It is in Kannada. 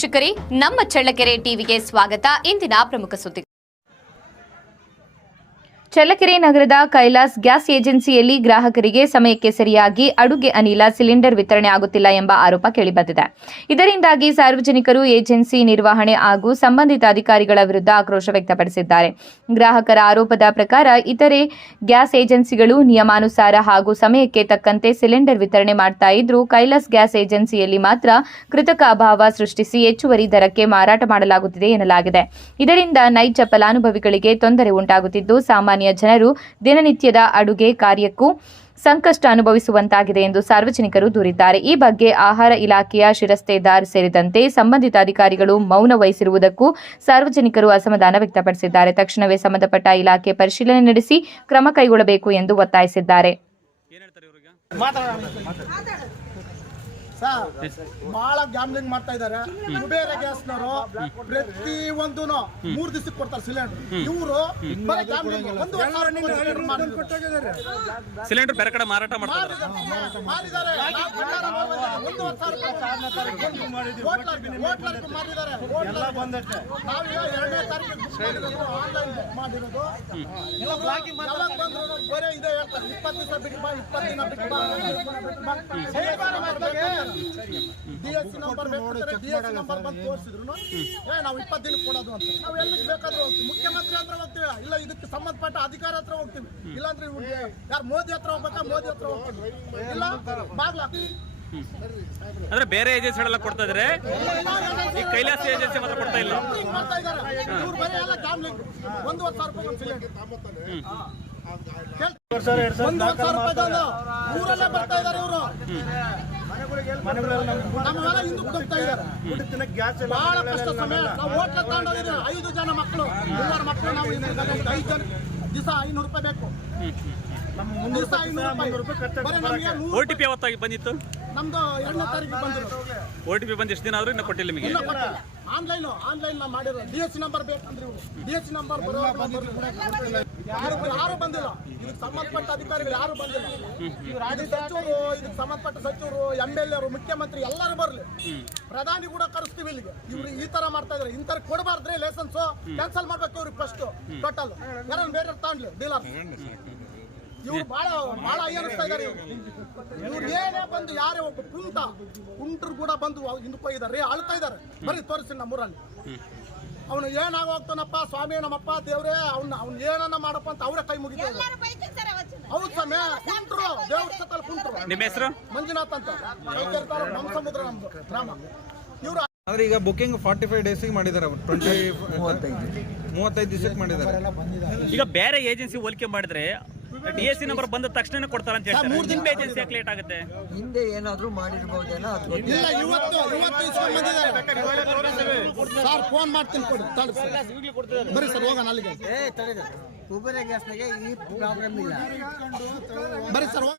ವೀಕ್ಷಕರೇ, ನಮ್ಮ ಚಳ್ಳಕೆರೆ ಟಿವಿಗೆ ಸ್ವಾಗತ. ಇಂದಿನ ಪ್ರಮುಖ ಸುದ್ದಿ. ಚಳ್ಳಕೆರೆ ನಗರದ ಕೈಲಾಸ್ ಗ್ಯಾಸ್ ಏಜೆನ್ಸಿಯಲ್ಲಿ ಗ್ರಾಹಕರಿಗೆ ಸಮಯಕ್ಕೆ ಸರಿಯಾಗಿ ಅಡುಗೆ ಅನಿಲ ಸಿಲಿಂಡರ್ ವಿತರಣೆ ಆಗುತ್ತಿಲ್ಲ ಎಂಬ ಆರೋಪ ಕೇಳಿಬಂದಿದೆ. ಇದರಿಂದಾಗಿ ಸಾರ್ವಜನಿಕರು ಏಜೆನ್ಸಿ ನಿರ್ವಹಣೆ ಹಾಗೂ ಸಂಬಂಧಿತ ಅಧಿಕಾರಿಗಳ ವಿರುದ್ಧ ಆಕ್ರೋಶ ವ್ಯಕ್ತಪಡಿಸಿದ್ದಾರೆ. ಗ್ರಾಹಕರ ಆರೋಪದ ಪ್ರಕಾರ ಇತರೆ ಗ್ಯಾಸ್ ಏಜೆನ್ಸಿಗಳು ನಿಯಮಾನುಸಾರ ಹಾಗೂ ಸಮಯಕ್ಕೆ ತಕ್ಕಂತೆ ಸಿಲಿಂಡರ್ ವಿತರಣೆ ಮಾಡ್ತಾ ಇದ್ರೂ ಕೈಲಾಸ್ ಗ್ಯಾಸ್ ಏಜೆನ್ಸಿಯಲ್ಲಿ ಮಾತ್ರ ಕೃತಕ ಅಭಾವ ಸೃಷ್ಟಿಸಿ ಹೆಚ್ಚುವರಿ ದರಕ್ಕೆ ಮಾರಾಟ ಮಾಡಲಾಗುತ್ತಿದೆ ಎನ್ನಲಾಗಿದೆ. ಇದರಿಂದ ನೈಜ ಫಲಾನುಭವಿಗಳಿಗೆ ತೊಂದರೆ ಉಂಟಾಗುತ್ತಿದ್ದು ಸಾಮಾನ್ಯ ಜನರು ದಿನನಿತ್ಯದ ಅಡುಗೆ ಕಾರ್ಯಕ್ಕೂ ಸಂಕಷ್ಟ ಅನುಭವಿಸುವಂತಾಗಿದೆ ಎಂದು ಸಾರ್ವಜನಿಕರು ದೂರಿದ್ದಾರೆ. ಈ ಬಗ್ಗೆ ಆಹಾರ ಇಲಾಖೆಯ ಶಿರಸ್ತೇದಾರ್ ಸೇರಿದಂತೆ ಸಂಬಂಧಿತ ಅಧಿಕಾರಿಗಳು ಮೌನ ವಹಿಸಿರುವುದಕ್ಕೂ ಸಾರ್ವಜನಿಕರು ಅಸಮಾಧಾನ ವ್ಯಕ್ತಪಡಿಸಿದ್ದಾರೆ. ತಕ್ಷಣವೇ ಸಂಬಂಧಪಟ್ಟ ಇಲಾಖೆ ಪರಿಶೀಲನೆ ನಡೆಸಿ ಕ್ರಮ ಕೈಗೊಳ್ಳಬೇಕು ಎಂದು ಒತ್ತಾಯಿಸಿದ್ದಾರೆ. ಬಹಳ ಗ್ಯಾಮ್ಲಿಂಗ್ ಮಾಡ್ತಾ ಇದಾರೆ. ಕುಬೇರ ಗ್ಯಾಸ್ನವರು ಪ್ರತಿ ಒಂದು 3 ದಿವಸಕ್ಕೆ ಕೊಡ್ತಾರೆ ಸಿಲಿಂಡರ್. ಇವರು ಸಿಲಿಂಡರ್ ಬೇರೆ ಕಡೆ ಮಾರಾಟ ಮಾಡ್ತಾರೆ. DSC ನಂಬರ್ ಬಂದು ತೋರಿಸಿದ್ರು ನಾವು 20 ದಿನ ಕೊಡೋದು ಅಂತ. ನಾವು ಎಲ್ಲಿಗೆ ಬೇಕಾದ್ರೂ ಹೋಗ್ತೀವಿ, ಮುಖ್ಯಮಂತ್ರಿ ಹತ್ರ ಹೋಗ್ತೀವಿ, ಇಲ್ಲ ಇದಕ್ಕೆ ಸಂಬಂಧಪಟ್ಟ ಅಧಿಕಾರ ಹತ್ರ ಹೋಗ್ತೀವಿ, ಇಲ್ಲಾಂದ್ರೆ ಯಾರು ಮೋದಿ ಹತ್ರ ಹೋಗ್ಬೇಕಾ ಮೋದಿ ಹತ್ರ ಹೋಗ್ತೀವಿ, ಇಲ್ಲ ಬಾಗ್ಲಾಗ್ತೀವಿ. ಅಂದ್ರೆ ಬೇರೆ ಏಜೆನ್ಸಿಗಳೆಲ್ಲ ಕೊಡ್ತಾ ಇದಾರೆ, ಈ ಕೈಲಾಸ ಏಜೆನ್ಸಿ ಮಾತ್ರ ಕೊಡ್ತಾ ಇಲ್ಲ. ಮಾಡ್ತಾ ಇದಾರೆ ಇವ್ರು ಬರೀ ಎಲ್ಲ ಗ್ಯಾಮ್ಲಿಂಗ್. 1,50,000 ರೂಪಾಯಿ ಸಿಲಿಂಡರ್, 1,50,000 ರೂಪಾಯಿ ಊರಲ್ಲೇ ಬರ್ತಾ ಇದಾರೆ ಇವರು. ನಮ್ಮೆಲ್ಲ ಹಿಂದಕ್ಕೆ ಹೋಗ್ತಾ ಇದ್ದಾರೆ. ಬಹಳ ಕಷ್ಟ ಸಮಯ. ನಾವು ಹೋಟ್ಲ ತಗೊಂಡೋಗಿದ್ದೀವಿ, 5 ಜನ ಮಕ್ಕಳು, 3 ಮಕ್ಕಳು. ನಾವು 5 ಜನ ದಿವಸ 500 ರೂಪಾಯಿ ಬೇಕು. ದಿವಸ 500 ರೂಪಾಯಿ. OTP ಯಾವತ್ತಾಗಿ ಬಂದಿತ್ತು? ನಮ್ದು 2ನೇ ತಾರೀಕು ಬಂದಿರೋದು. OTP ಬಂದು ಎಷ್ಟು ದಿನ ಆದ್ರೂ ಇನ್ನ ಕೊಟ್ಟಿಲ್ಲ ನಿಮಗೆ? ಆನ್ಲೈನ್ ನಾವು ಮಾಡಿರೋ DSC ನಂಬರ್ ಬೇಕಂದ್ರೆ DSC ನಂಬರ್ ಯಾರು ಬಂದಿಲ್ಲ. ಇದಕ್ಕೆ ಸಂಬಂಧಪಟ್ಟ ಅಧಿಕಾರಿಗಳು ಯಾರು ಬಂದಿಲ್ಲ. ಸಚಿವರು, ಇದಕ್ಕೆ ಸಂಬಂಧಪಟ್ಟ ಸಚಿವರು, MLA ಅವರು, ಮುಖ್ಯಮಂತ್ರಿ ಎಲ್ಲರೂ ಬರಲಿ, ಪ್ರಧಾನಿ ಕೂಡ ಕರೆಸ್ತೀವಿ ಇಲ್ಲಿಗೆ. ಇವ್ರು ಈ ತರ ಮಾಡ್ತಾ ಇದಾರೆ. ಇಂತರ ಕೊಡಬಾರ್ದ್ರೆ ಲೈಸೆನ್ಸ್ ಕ್ಯಾನ್ಸಲ್ ಮಾಡ್ಬೇಕು ಇವ್ರಿಗೆ ಫಸ್ಟ್ ಟೋಟಲ್. ಯಾರನ್ನ ಬೇರೆ ತಗೊಂಡ್ಲಿ ಡೀಲರ್. ಇವ್ರು ಬಹಳ ಅನಿಸ್ತಾ ಇದಾರೆ. ಇವ್ರು ಏನೇ ಬಂದು ಯಾರೇ ಒಬ್ಬ ಕುಂಟ್ರು ಕೂಡ ಬಂದು ಹಿಂದಕ್ಕೆ ಹೋಗಿದ್ದಾರೆ, ಅಳ್ತಾ ಇದಾರೆ. ಬರೀ ತೋರಿಸಿ ನಮ್ಮೂರಲ್ಲಿ. ಅವನು ಏನಾಗೋಗ್ತಾನಪ್ಪ ಸ್ವಾಮಿ, ನಮ್ಮಪ್ಪ ದೇವ್ರೆ, ಅವ್ನ ಏನನ್ನ ಮಾಡಪ್ಪ ಅಂತ ಅವರೇ ಕೈ ಮುಗಿತಾರೆ. ಹೌದು ಸ್ವಾಮಿ, ಕುಂಟ್ರು ದೇವ್ರ ಸತ್ತಲ್ಲಿ ಕುಂಟ್ರು. ನಿಮ್ಮ ಹೆಸರು? ಮಂಜುನಾಥ್ ಅಂತ. ನಮ್ಮ ಸಮುದ್ರ ನಮ್ದು ಗ್ರಾಮ. ಇವ್ರು ಆದ್ರೆ ಈಗ ಬುಕಿಂಗ್ 45 ಡೇಸಿಗೆ ಮಾಡಿದ್ದಾರೆ, 35 ದಿವಸಕ್ಕೆ ಮಾಡಿದ್ದಾರೆ. ಈಗ ಬೇರೆ ಏಜೆನ್ಸಿ ಹೋಲಿಕೆ ಮಾಡಿದ್ರೆ DSC ನಂಬರ್ ಬಂದ ತಕ್ಷಣ ಕೊಡ್ತಾರೆ ಅಂತ ಹೇಳ್ತಾರೆ. 3 ದಿನ ಏಜೆನ್ಸಿ ಯಾಕೆ ಲೇಟ್ ಆಗುತ್ತೆ? ಹಿಂದೆ ಏನಾದ್ರೂ ಮಾಡಿರ್ಬೋದೇನೋ. ಇಲ್ಲ, ಇವತ್ತು ಇಸ್ಕೊಂಡು ಬಂದಿದ್ದಾರೆ ಸರ್. ಫೋನ್ ಮಾಡ್ತೀನಿ ಕೊಡಿ, ಬರೀ ಸರ್ ಹೋಗೋಣ ಅಲ್ಲಿಗೆ. ಕುಬೇರ ಗ್ಯಾಸ್ನಾಗೆ ಈ ಪ್ರಾಬ್ಲಮ್ ಇಲ್ಲ. ಬರೀ ಸರ್.